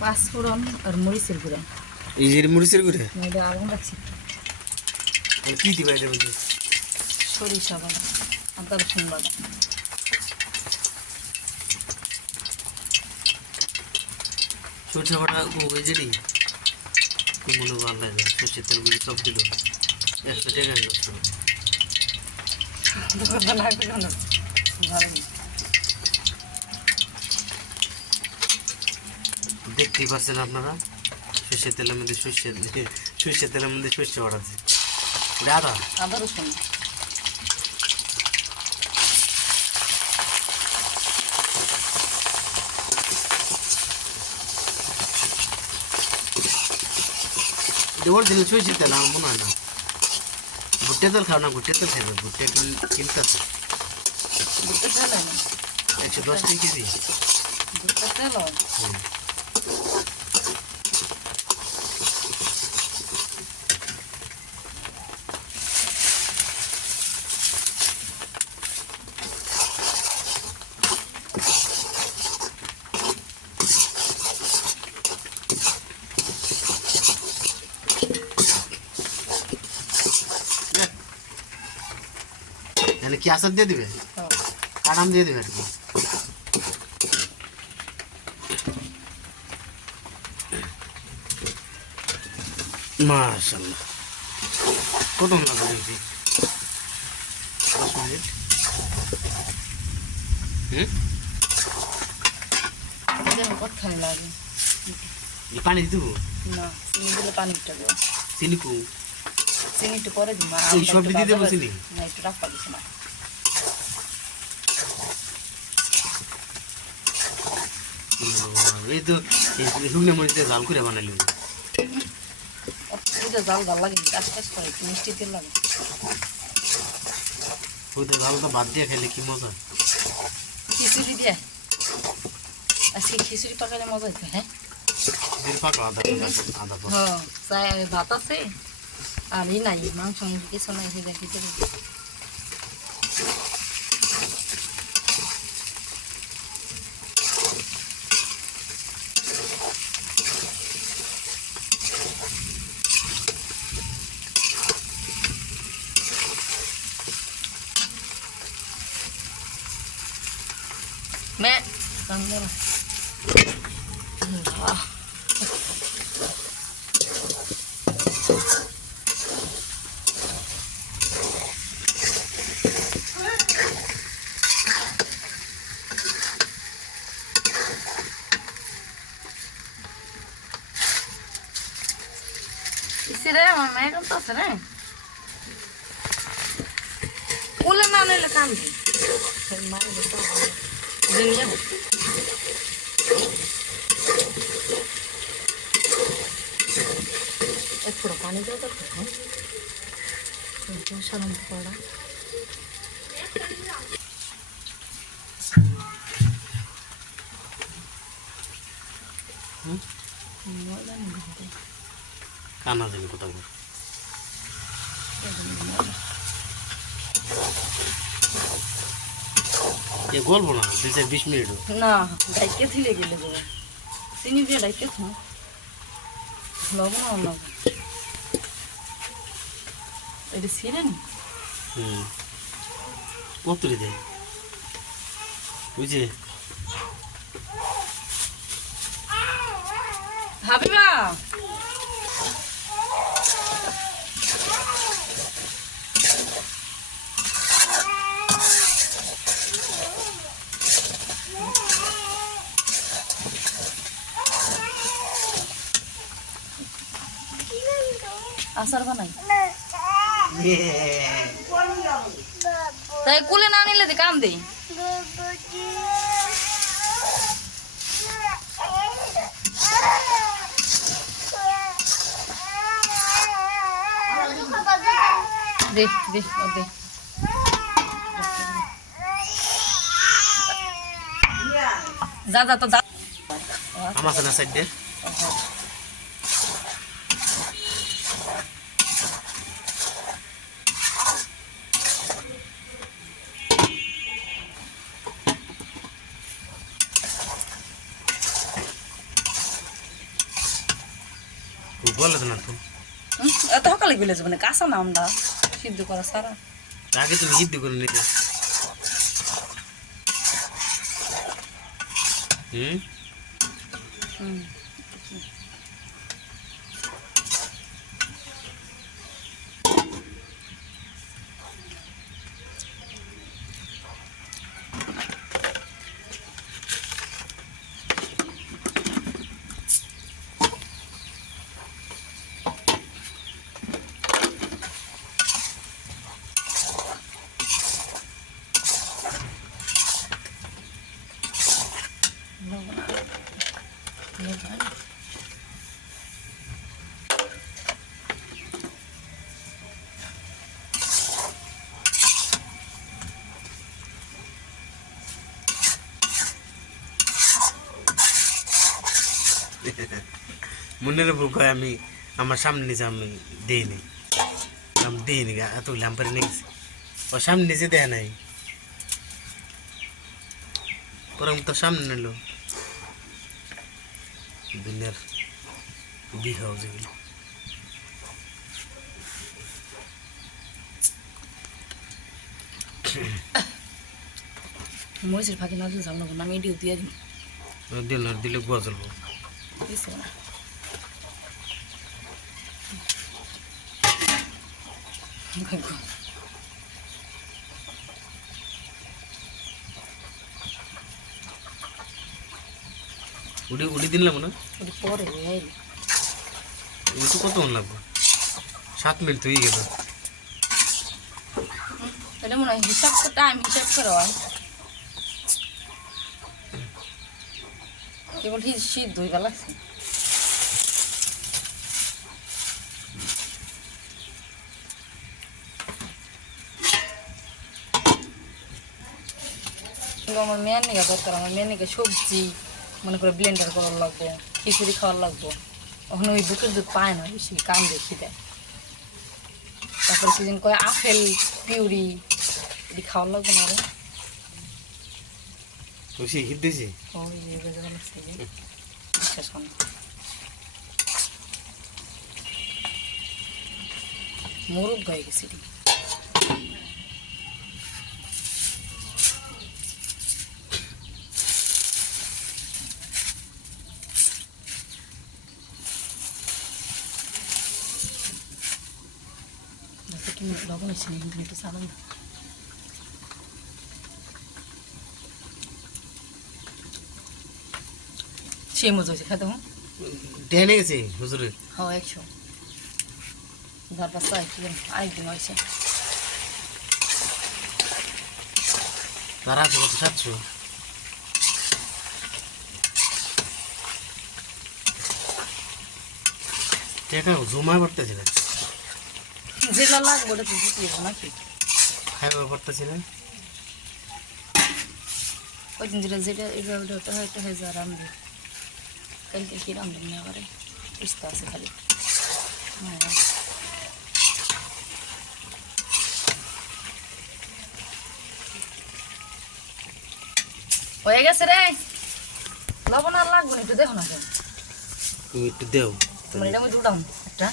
পাঁচ ফোড়ন আর মরিচের গুঁড়া। এই যে মরিচের গুঁড়ে? এটা আগুন রাখছি কি দিবা এটার মধ্যে সরিষা বাটা আদা রসুন বাটা সরষে বাটা ওই যে কুমড়ো ভালো লাগে সরষের তেল গুলি সব দিল। একশো টাকা দোকানটা না ভালো দেখতেই পাচ্ছেন আপনারা? সর্ষের তেলের মধ্যে সর্ষের সর্ষের তেলের মধ্যে সর্ষে বাড়াচ্ছে এটা আদা? আদা রসুন। এটা অরিজিনাল সর্ষের তেল আমার মনে হয় না। ভুট্টে তেল খাও না ভুট্টে তেল খাবে ভুট্টে তেল কিনতে আছে একশো দশ টাকা কেজি? দুটো তেল। তাহলে কি আচার দিয়ে দিবে হ্যাঁ। কাটাম দিয়ে দিবে আর মাশাল্লাহ কত পানি দেবো না চিনি দিলে পানি দেবো। চিনি কু চিনি একটু পরে দিব আর এই আলুটা দিয়ে দেবো ভাজা চিনি? না একটু রাখা দিছি না। এই তো এই শুকনো মরিচ জাল করে বানালি ওটা জাল জাল লাগে কাজ কাজ করে একটু মিষ্টি তেল লাগে। তো জালটা বাদ দিয়ে খেলে কি মজা? খিচুড়ি দিয়ে। আজকে খিচুড়ি পাকালে মজা হইতো হ্যাঁ? ভাত আছে আর ই নাই মাংস কিছু নাই সেটা খিচুড়ি। Mẹ cầm đây này Đó. Isi রে আমার মেয়ে কাম তো আছে রে কোলে না নিলে কান্দি মা দিন da minha roupa. É por acá, não é por acá. Vou deixar um pouco lá. Não é da minha roupa. Ah, não é da minha roupa. É da minha roupa. এ গল্প না দুই চার বিশ মিনিট না ডাইকে থিলে গেলে যাবে চিনি দিয়ে ডাইকে থো লবণ আর লবণ। এটা ছিঁড়ে নি হুম। কত রে দেয় বুঝছে হাবিবা! আচার বানাই। তাই কুলে না নিলে দি কাম দেই দে দে ও দে। যা যা তো দা আমার সাইড দিয়ে বলে না তো এত সকালে গেলে যাবে না কাঁচা না আমরা সিদ্ধ করা সারা। আগে তুমি সিদ্ধ করে নিতে হুম? হুম। মনের উপর কয় আমি আমার সামনে নিচে আমি দিইনি আমি দিইনি এত ল্যাম্পারে নিয়ে গেছি। ও সামনে নিচে দেয় নাই। পরে তো সামনে নিল। দুনিয়ার বিহাও যেগুলো। মরিচের ফাঁকি না দিলে যাব না আমি এটিও দিয়ে দিই। দিল দিলে গুয়া চলবো না ভাগ্য। উড়ি উড়ি দিলাম না? ওটি পরে এই। উড়ি তো কতক্ষণ লাগবে? সাত মিনিট হয়ে গেল। এটা মনে হয় হিসাব করে টাইম হিসাব করে কেবল শীত ধুইবা লাগছে। কিন্তু আমার মেয়ের নিকা দরকার আমার মেয়ের নিকা সবজি মনে করে ব্লেন্ডার করার লাগবো খিচুড়ি খাওয়ার লাগবো। ওখানে ওই বুকের দুধ পায় না বেশি কাম দেখি দেয় তারপর সেদিন কয় আপেল পিউরি এটি খাওয়ার লাগবে না হিট ওই। বিশ্বাস কর। মুরুব হয়ে গেছে এটি। দেখো কি লবণ আছে কিন্তু একটু সাবান দাও সেই মজা হয়েছে খেতে হুম টেনে গেছি হুজুরে হ্যাঁ একশো ধর পাঁচটা আরেকদিন আরেকদিন হয়েছে তারা আছে কত সাতশো টাকা জমা করতেছি না যেটা লাগবে ওটা দিতে যাব নাকি? খাইবার করতেছি না ওই দিন যেটা যেটা এটা ওটা ওটা হয় এটা হয়ে যাওয়ার আমি কালকে কি রান্ধব না এবারে বুঝতে আছে খালি। হ্যাঁ। গেছে রে। লবণ আর লাগবে না একটু দেখো না তুমি একটু দেও। তোমার এটা মধ্যে উঠাম একটা।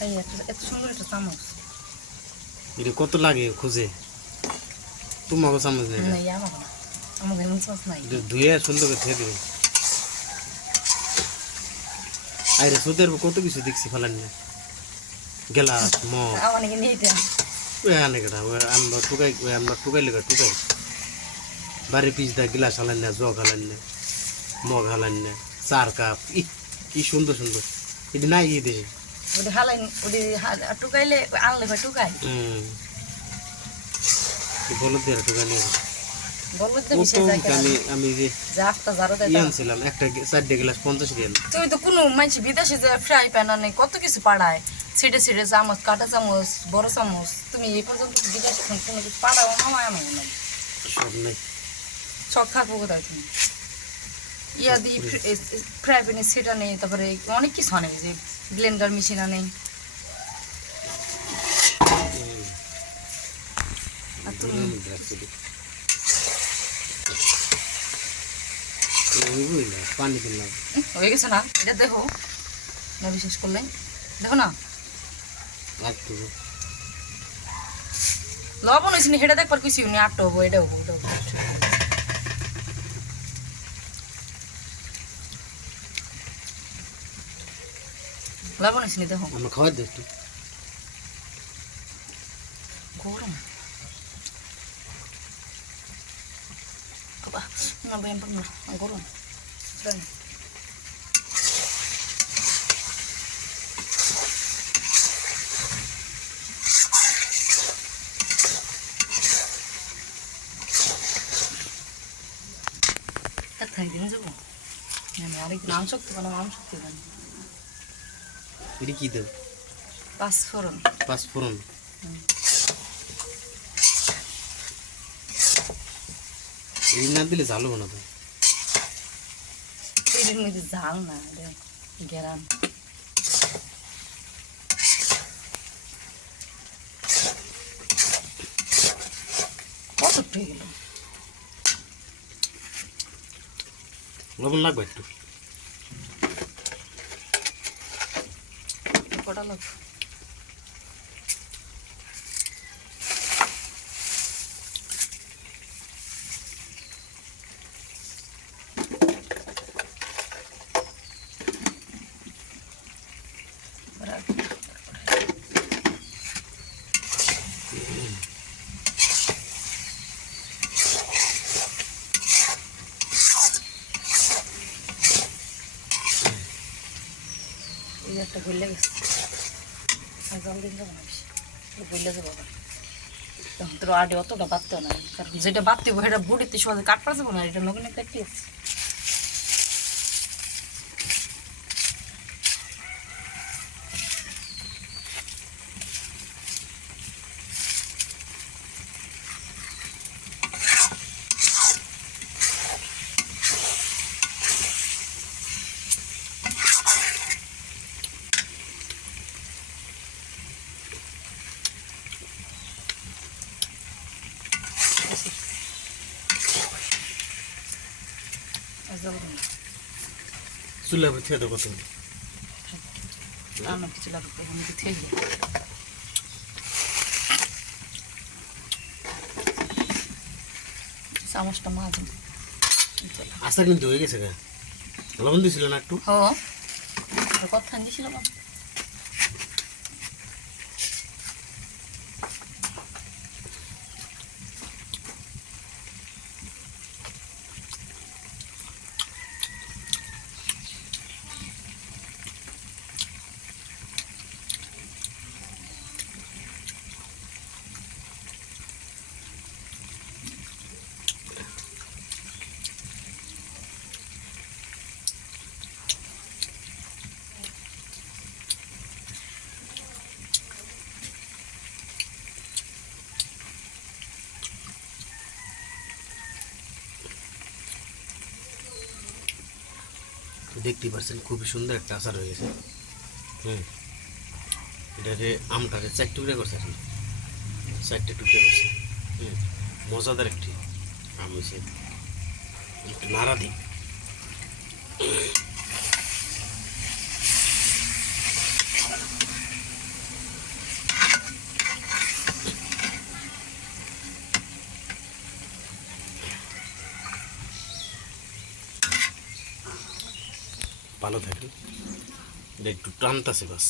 এই একটা- এত সুন্দর একটা চামচ। এটা কত লাগে খুঁজে? তোমাকে চামচ নেই না ইয়া না। আমাকে এমন চামচ নাই। ধুয়ে সুন্দর করে ধুয়ে দেবে। আরে সুদের কত কিছু দেখছি ফেলান না। গেলাস মগ। আমার নাকি নিয়ে ওই আনে কেটা ওই আমরা টুকাই ওই আমরা টুকাই লেগে টুকাই। বাড়ি পিস দা গিলাস হালান না জগ হালান না মগ হালান না চার কাপ। ই কি সুন্দর সুন্দর। এটা নাই ই দেশে। ওটি হালাই ওটি টুকাইলে আনলে ভাই টুকাই। হুম। বলো দিয়ে টুকা নিয়ে বলব মিশে যায় আমি আমি যে যে জারো দেয় আনছিলাম একটা চারটে গ্লাস পঞ্চাশ গেল তুমি তো কোনো মানুষ বিদেশে যে ফ্রাই প্যান আনে কত কিছু পাড়ায়। ছিটে ছিটে চামচ কাটা চামচ বড় চামচ। তুমি এই পর্যন্ত বিদেশে কোনো কিছু পাড়াও আমার না সব নেই। শখ থাকব কোথায় তুমি? ইয়া দিয়ে ফ্রাই প্যানে সেটা নেই তারপরে অনেক কিছু আনে যে ব্লেন্ডার মেশিন আনে। না পানি দিলাম হয়ে গেছে না? এটা দেখো। না বিশ্বাস করলে। দেখো না? লবণ হয়েছে সেটা দেখবার কিছু নেই আটটা হব এটা হব ওটা হব। লবণ হয়েছে দেখো আমরা খাওয়াই দে একটু গরম বাবা আমার ব্যায়াম করব গরম থাই দিন যাব আরেক নাম শক্তি মানে নাম শক্তি জানি এটা কি দেব পাঁচফোড়ন। পাঁচফোড়ন। এই না দিলে ভালো না তো। এর মধ্যে ঝাল না গেরান কত লবণ লাগবে একটু। কটা লোক এই একটা গলে গেছে আর জল দিন যাব না বেশি বললে যাব তখন তোর আডে অতটা বাড়তেও না কারণ যেটা বাড়তে সেটা বুড়িতে সহজে কাটতে যাব না, এটা নগেন একটা চুলা থেকে দেবো তো আমার কিছু লাগবে আমি কি চামচটা মাছ আশা কিন্তু হয়ে গেছে গা। লবণ দিছিল না একটু? হ কথা দিছিল বা তো পারছেন পাচ্ছেন খুবই সুন্দর একটা আচার হয়ে গেছে। হুম। এটাকে আমটাকে চার টুকরা করছে এখন। চারটে টুকরা করছে। হুম, মজাদার একটি আম হয়েছে। একটু নাড়া দিই। ভালো থাকেন। এটা একটু টানতাছে বাস।